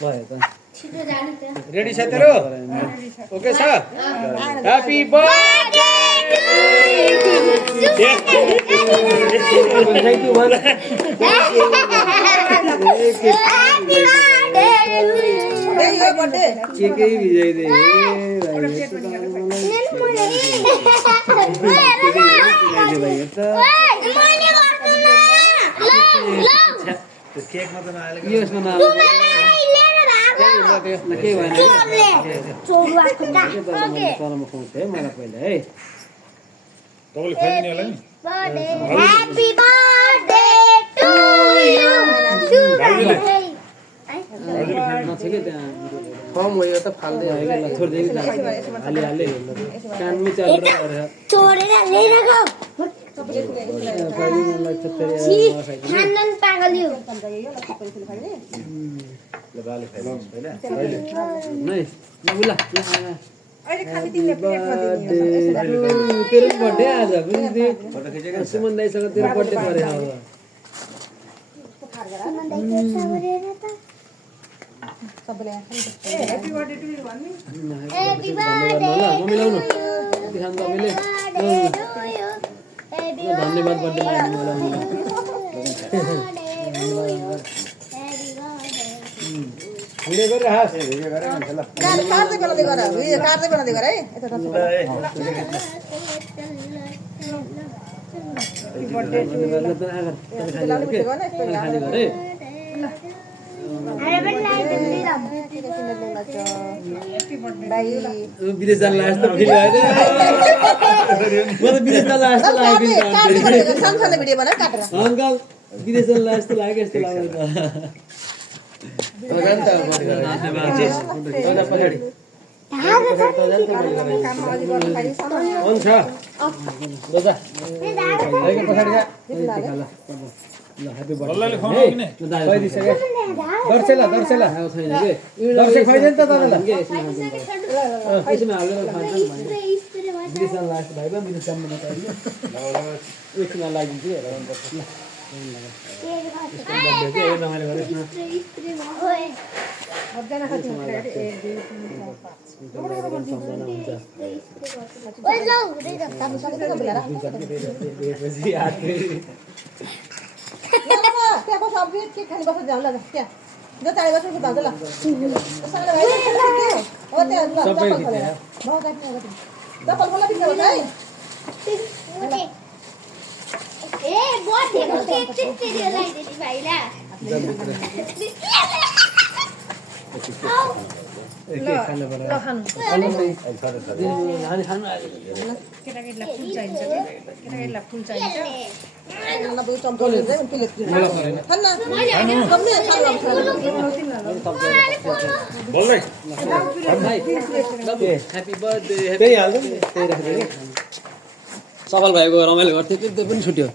भयो त छिटो जानु त रेडी छ तेरो ओके छ ह्यापी बर्थडे थ्याङ्क यू भन के भिजाइदे केकमा त नहालेको यसमा केही भएन तलमा खुवाउँछ है मलाई पहिला है तपाईँले खुवाइदिने होला नि Happy birthday to you. नछ कि त्यहाँ कम हो यो त फाल्दै हो कि छोड्दै कि हाली हाली कानमै चलेर छोडेर लिएर गयो खानन पागल यो ल बाले खाइदिनुहोस् पहिला नै नबुला अहिले खाली तिमीले प्लेट तेरो बर्थडे आज बुझ्दै सुमन दाइसँग तेरो बर्थडे परे अब सबैले ह्यापी बर्थडे टु यु भन्नु Happy birthday मम्मी लाउनु कति खानु तपाईँले धन्यवाद बर्थडे माग्नु भिडियो गरिराख भिडियो गरे हुन्छ ल काट्दै बेलाले गर भिडियो काट्दै बेलाले गर है यता ल बर्थडे टु यु बेलाले भिडियो गर्न खाली गरे ह्यापी बर्थडे भाइ विदेश जान लाग्छ त फिल भयो म त विदेश जान लाग्छ लाग्यो सानो भिडियो बनाऊ काटेर अङ्कल विदेश जान लाग्छ त लाग्यो जस्तो लाग्यो त पछाडि काम अलि गर्नु खाली हुन्छ बजा पछाडि ल ह्यापी बल्लले बर्थडे खुवाउनु कि नि खुवाइदिसके दर्सेला दर्सेला छैन कि दर्से खुवाइदिनु त तपाईँलाई यसमा हालेर खान्छ विदेश जान लाग्छ भाइ विदेश जानु मन पर्यो एकछिन लागिदिन्छु रमाइलो गरेस् न मजाले खाति हुन्छ 1 2 3 4 5 ओइ लौ हुँदै त काम सकेको छ बेला त्यहाँ बस अब के खाने बस जाऊ ल त्यहाँ जो चाँडै बस जाऊ ल सानो भाइ हो त्यहाँ ल चप्पल खोलेर म गाड्ने अब चप्पल खोला बित्नु है ए बर्थडेको केक चाहिँ तेरो ल्याइदिनु भाइला के खानु पर्यो ल खानु केटाकेटीलाई फुल चाहिन्छ केटाकेटीलाई फुल चाहिन्छ ल बु चम्पल हुन्छ नि प्लेट खान्न कम्मे बोल्दै ह्यापी बर्थडे त्यही हाल्नु त्यही राख्दै सफल भएको रमाइलो गर्थ्यो त्यो पनि छुट्यो